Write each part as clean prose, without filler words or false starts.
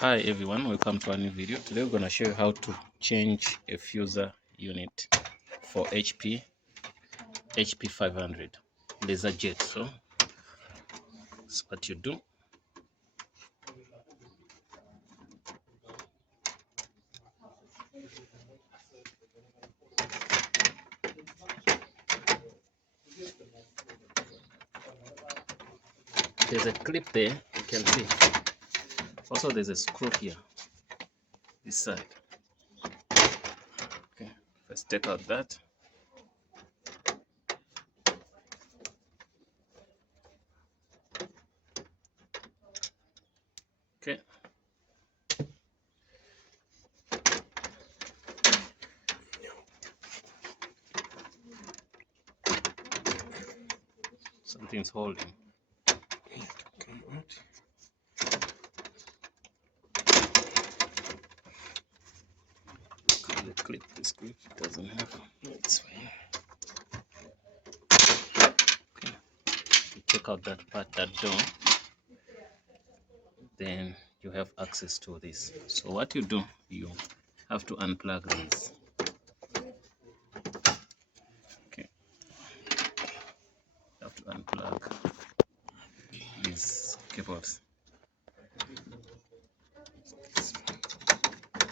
Hi everyone, welcome to a new video. Today we're going to show you how to change a fuser unit for HP 500 laserjet. So that's what you do. There's a clip there, you can see. Also there's a screw here, this side. Okay, first take out that. Okay. Something's holding. The clip, this clip doesn't have. It's fine. Okay. You take out that part, that door. Then you have access to this. So what you do, you have to unplug this. Okay, you have to unplug these cables.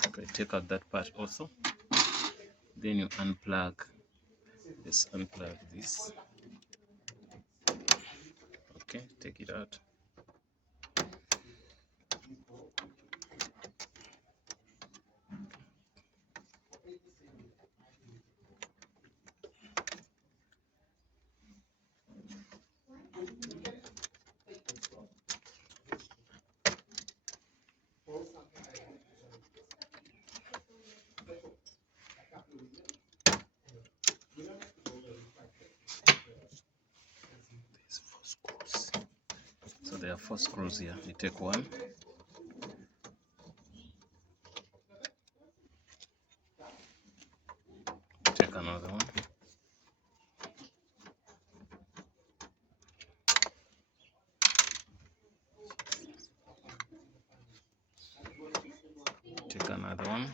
Okay, take out that part also. Then you unplug this. Unplug this. Okay, take it out. There's 4 screws. So there are 4 screws here. You take one. Take another one. Take another one.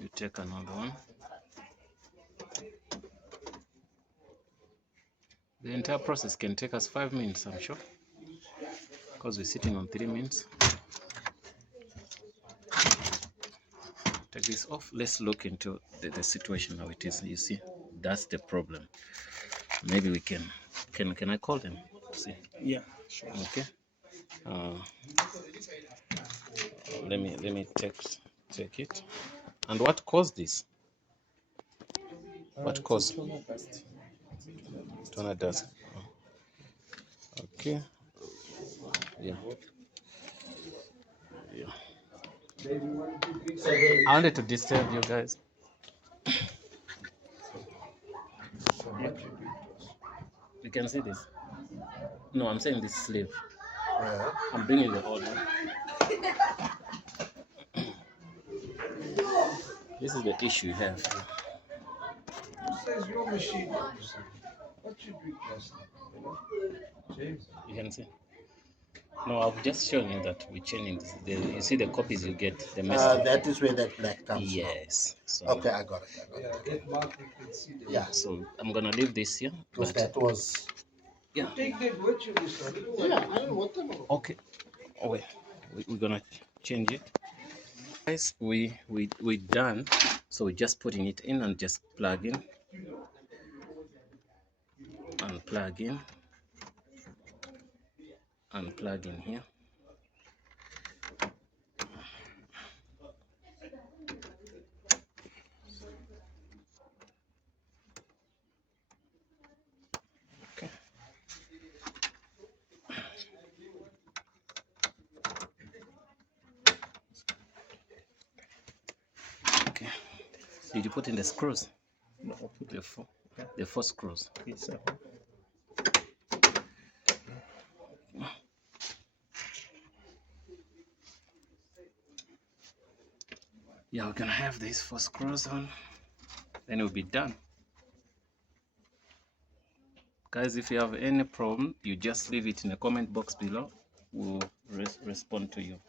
You take another one. The entire process can take us 5 minutes, I'm sure, because we're sitting on 3 minutes. Take this off. Let's look into the situation how it is. You see, that's the problem. Maybe we can I call them? See? Yeah, sure. Okay. Let me take it. And what caused this? What caused? Toner dust. Okay. Yeah. I wanted to disturb you guys. You can see this. No, I'm saying this sleeve. I'm bringing the old one. This is the issue you have. Says your machine. What you do last night? James. You can see. No, I've just shown you that we're changing this. You see the copies you get, the message. That is where that black comes Yes. So, from. Okay, I got it. That mark you can see there. Yeah, so I'm gonna leave this here. because that was. Yeah. Take that with you this one. Yeah, I don't want them. Okay. Oh wait, we're gonna change it. Guys, we done. So we're just putting it in and just plug in. And plug in. And plug in here. Okay. Okay. Did you put in the screws? No, I'll put The four screws. this up. Yeah, we're gonna have these 4 screws on. then we'll be done. Guys, if you have any problem, you just leave it in the comment box below. We'll respond to you.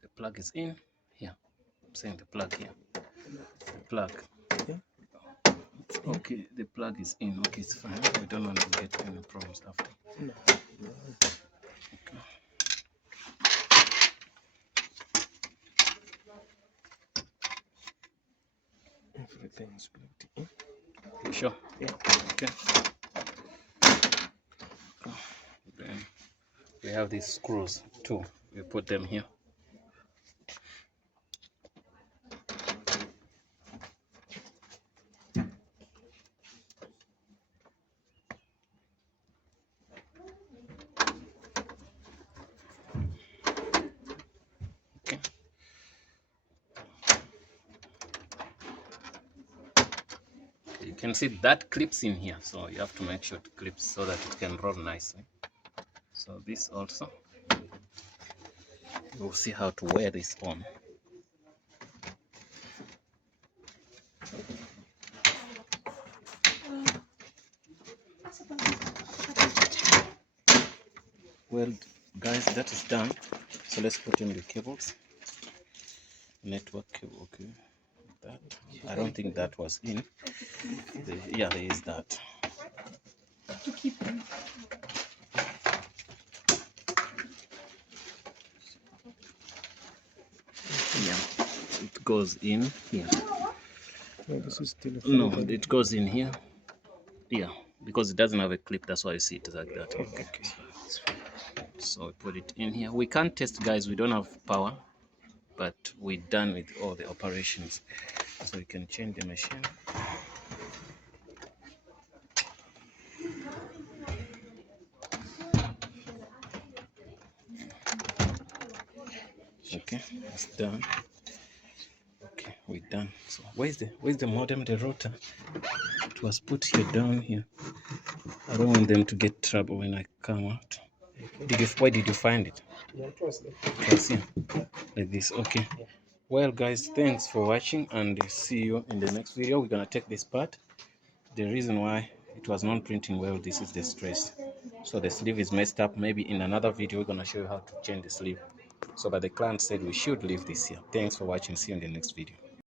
The plug is in here. I'm saying the plug here. The plug. Yeah. Okay, the plug is in. Okay, it's fine. We don't want to get any problems after. No. Okay. Everything is plugged in. You sure? Yeah. Okay. Then we have these screws too. We put them here. Okay. You can see that clips in here, so you have to make sure it clips so that it can roll nicely. So this also, you'll see how to wear this on. Well, guys, that is done. So let's put in the cables. Network cable, okay. That, I don't think that was in. Yeah, there is that. To keep them. Yeah, it goes in here. No, this is still a No, fiber. it goes in here. Yeah, because it doesn't have a clip, that's why you see it like that. Okay. So we put it in here. We can't test, guys, we don't have power, but we're done with all the operations. So we can change the machine. Okay, it's done. Okay, we're done. So where's the modem, the router? It was put here, down here. I don't want them to get trouble when I come out. Where did you find it? Yeah, it was there. It was here, like this. Okay. Yeah. Well, guys, thanks for watching, and see you in the next video. We're gonna take this part. The reason why it was not printing well, this is the stress. So the sleeve is messed up. Maybe in another video we're gonna show you how to change the sleeve. So but the client said we should leave this here. Thanks for watching. See you in the next video.